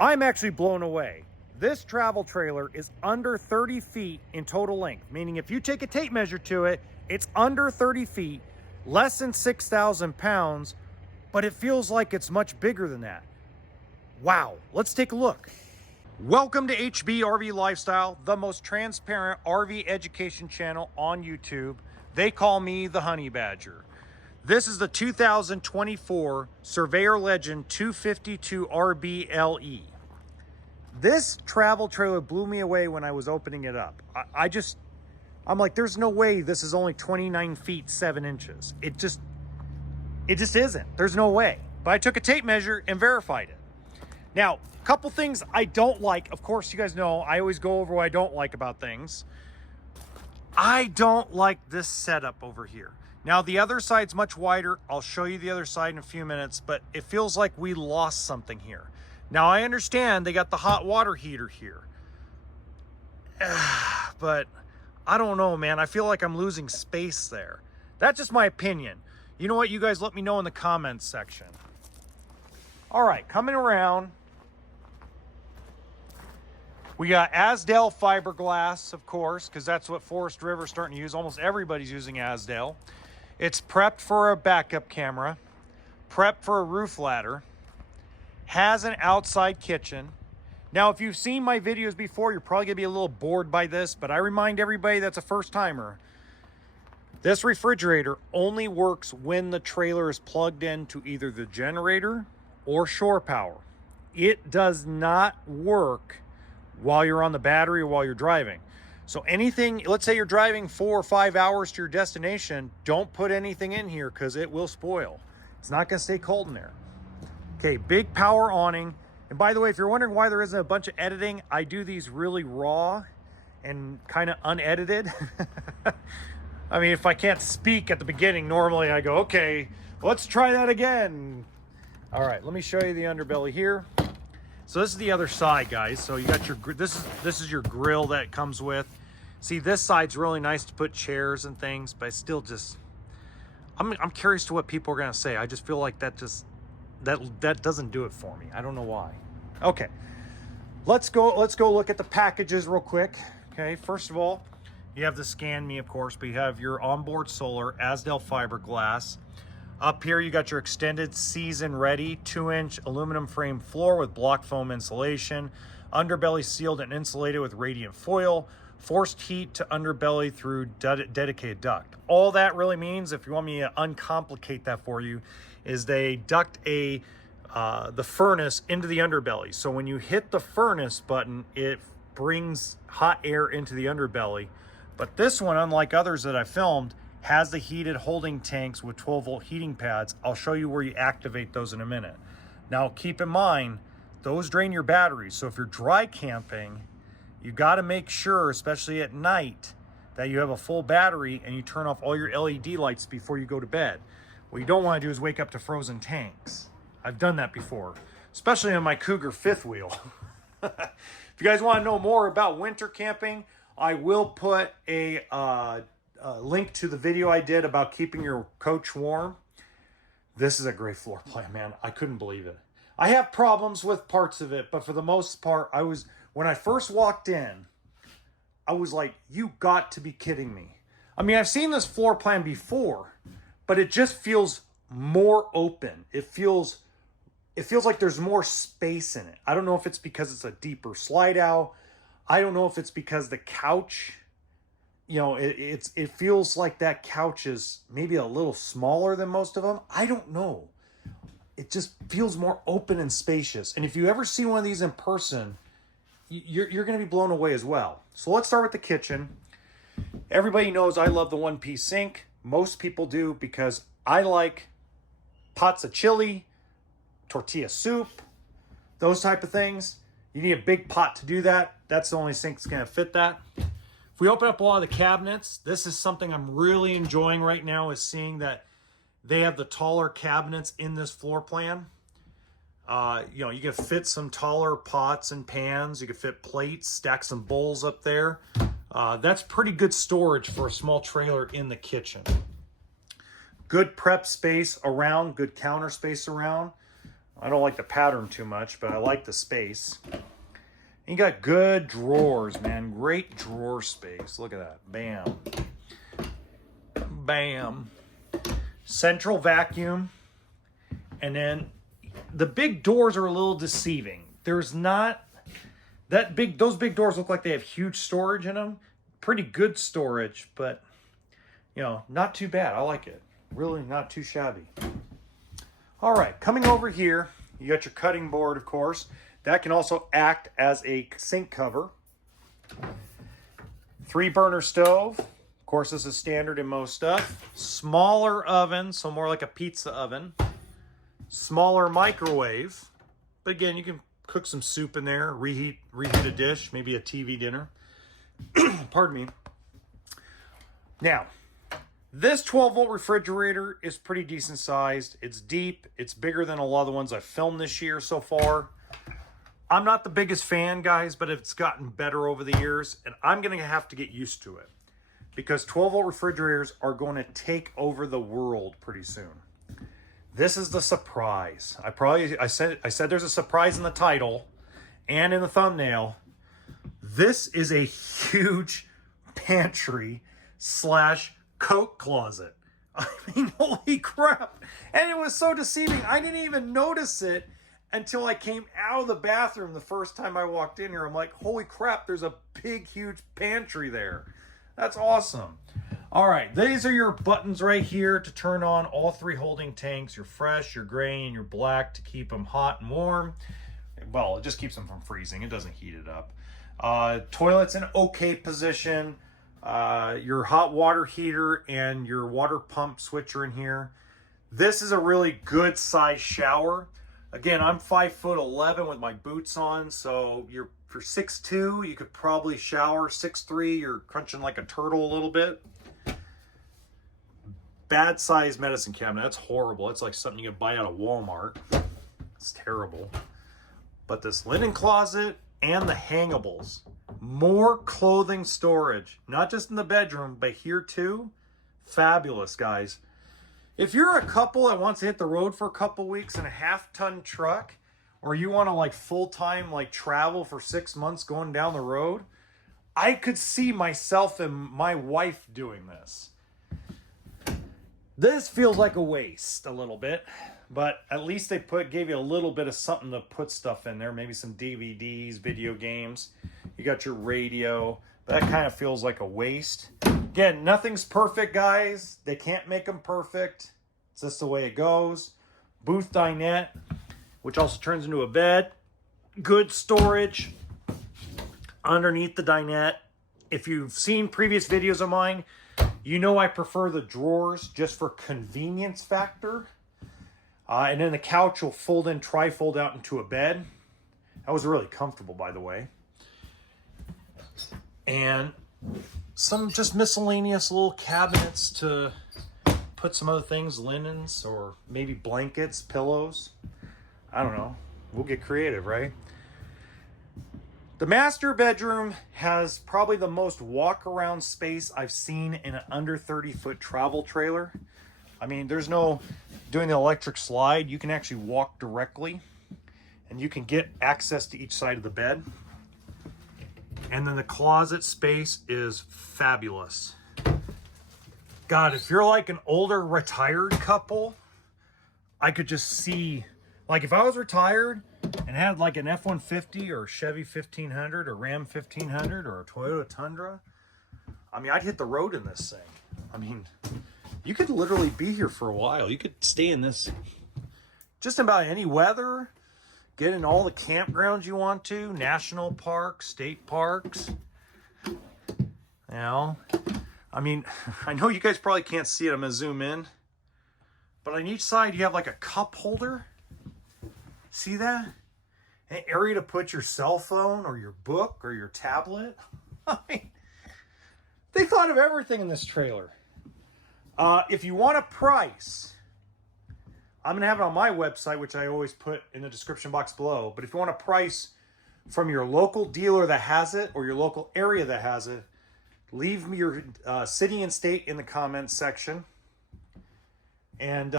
I'm actually blown away. This travel trailer is under 30 feet in total length, meaning if you take a tape measure to it, it's under 30 feet, less than 6,000 pounds, but it feels like it's much bigger than that. Wow, let's take a look. Welcome to HB RV Lifestyle, the most transparent RV education channel on YouTube. They call me the Honey Badger. This is the 2024 Surveyor Legend 252 RBLE. This travel trailer blew me away when I was opening it up. I'm like, there's no way this is only 29 feet, 7 inches. It just isn't. There's no way. But I took a tape measure and verified it. Now, a couple things I don't like. Of course, you guys know I always go over what I don't like about things. I don't like this setup over here. Now, the other side's much wider. I'll show you the other side in a few minutes, but it feels like we lost something here. Now, I understand they got the hot water heater here. But I don't know, man. I feel like I'm losing space there. That's just my opinion. You know what? You guys let me know in the comments section. All right, coming around. We got Azdel fiberglass, of course, because that's what Forest River is starting to use. Almost everybody's using Azdel. It's prepped for a backup camera, prepped for a roof ladder, has an outside kitchen. Now, if you've seen my videos before, you're probably gonna be a little bored by this, but I remind everybody that's a first timer. This refrigerator only works when the trailer is plugged into either the generator or shore power. It does not work while you're on the battery or while you're driving. So anything, let's say you're driving 4 or 5 hours to your destination, don't put anything in here because it will spoil. It's not gonna stay cold in there. Okay, big power awning. And by the way, if you're wondering why there isn't a bunch of editing, I do these really raw and kind of unedited. I mean, if I can't speak at the beginning, normally I go, okay, let's try that again. All right, let me show you the underbelly here. So this is the other side, guys. So you got your, this is your grill that it comes with. See, this side's really nice to put chairs and things, but I still just, I'm curious to what people are gonna say. I just feel like that doesn't do it for me. I don't know why. Okay, let's go look at the packages real quick. Okay, first of all, you have the Scan Me, of course, but you have your onboard solar, Azdel fiberglass. Up here, you got your extended season ready 2-inch aluminum frame floor with block foam insulation, underbelly sealed and insulated with radiant foil, forced heat to underbelly through dedicated duct. All that really means, if you want me to uncomplicate that for you, is they duct the furnace into the underbelly. So when you hit the furnace button, it brings hot air into the underbelly. But this one, unlike others that I filmed, has the heated holding tanks with 12-volt heating pads. I'll show you where you activate those in a minute. Now, keep in mind, those drain your batteries. So if you're dry camping, you got to make sure, especially at night, that you have a full battery and you turn off all your LED lights before you go to bed. What you don't want to do is wake up to frozen tanks. I've done that before, especially on my Cougar fifth wheel. If you guys want to know more about winter camping, I will put a link to the video I did about keeping your coach warm. This is a great floor plan, man. I couldn't believe it. I have problems with parts of it, but for the most part, when I first walked in, I was like, you got to be kidding me. I mean, I've seen this floor plan before, but it just feels more open. It feels like there's more space in it. I don't know if it's because it's a deeper slide out. I don't know if it's because the couch, you know, it feels like that couch is maybe a little smaller than most of them. I don't know. It just feels more open and spacious. And if you ever see one of these in person, you're going to be blown away as well. So let's start with the kitchen. Everybody knows I love the one-piece sink. Most people do because I like pots of chili, tortilla soup, those type of things. You need a big pot to do that. That's the only sink that's going to fit that. If we open up a lot of the cabinets, this is something I'm really enjoying right now, is seeing that they have the taller cabinets in this floor plan. You know, you can fit some taller pots and pans. You can fit plates, stack some bowls up there. That's pretty good storage for a small trailer in the kitchen. Good prep space around, good counter space around. I don't like the pattern too much, but I like the space. And you got good drawers, man. Great drawer space. Look at that. Bam. Bam. Central vacuum. And then the big doors are a little deceiving. There's not that big, those big doors look like they have huge storage in them. Pretty good storage, but you know, not too bad. I like it. Really not too shabby. All right, coming over here, you got your cutting board, of course. That can also act as a sink cover. 3-burner stove. Of course, this is standard in most stuff. Smaller oven, so more like a pizza oven. Smaller microwave. But again, you can cook some soup in there, reheat a dish, maybe a TV dinner. Pardon me. Now, this 12-volt refrigerator is pretty decent sized. It's deep. It's bigger than a lot of the ones I've filmed this year so far. I'm not the biggest fan, guys, but it's gotten better over the years, and I'm going to have to get used to it because 12-volt refrigerators are going to take over the world pretty soon. This is the surprise. I said there's a surprise in the title and in the thumbnail. This is a huge pantry / coat closet. I mean, holy crap. And it was so deceiving. I didn't even notice it until I came out of the bathroom the first time I walked in here. I'm like, holy crap, there's a big, huge pantry there. That's awesome. All right, these are your buttons right here to turn on all 3 holding tanks, your fresh, your gray, and your black to keep them hot and warm. Well, it just keeps them from freezing. It doesn't heat it up. Toilet's in okay position. Your hot water heater and your water pump switch are in here. This is a really good size shower. Again, I'm 5'11" with my boots on, so for 6'2", you could probably shower. 6'3", you're crunching like a turtle a little bit. Bad size medicine cabinet. That's horrible. It's like something you could buy out of Walmart. It's terrible. But this linen closet and the hangables. More clothing storage. Not just in the bedroom, but here too. Fabulous, guys. If you're a couple that wants to hit the road for a couple weeks in a 1/2-ton truck, or you want to like full-time like travel for 6 months going down the road, I could see myself and my wife doing this. This feels like a waste a little bit, but at least they gave you a little bit of something to put stuff in there. Maybe some DVDs, video games. You got your radio. That kind of feels like a waste. Again, nothing's perfect, guys. They can't make them perfect. It's just the way it goes. Booth dinette, which also turns into a bed. Good storage underneath the dinette. If you've seen previous videos of mine, you know I prefer the drawers just for convenience factor. And then the couch will fold in, tri-fold out into a bed. That was really comfortable, by the way. And some just miscellaneous little cabinets to put some other things, linens or maybe blankets, pillows. I don't know. We'll get creative, right? The master bedroom has probably the most walk-around space I've seen in an under 30-foot travel trailer. I mean, there's no doing the electric slide. You can actually walk directly, and you can get access to each side of the bed. And then the closet space is fabulous. God, if you're like an older retired couple, I could just see, like if I was retired and had like an F-150 or Chevy 1500 or Ram 1500 or a Toyota Tundra, I mean, I'd hit the road in this thing. I mean, you could literally be here for a while. You could stay in this just about any weather. Get in all the campgrounds you want to, national parks, state parks. You know, I mean, I know you guys probably can't see it. I'm gonna zoom in. But on each side, you have like a cup holder. See that? An area to put your cell phone or your book or your tablet. I mean, they thought of everything in this trailer. If you want a price, I'm going to have it on my website, which I always put in the description box below. But if you want a price from your local dealer that has it or your local area that has it, leave me your city and state in the comments section. And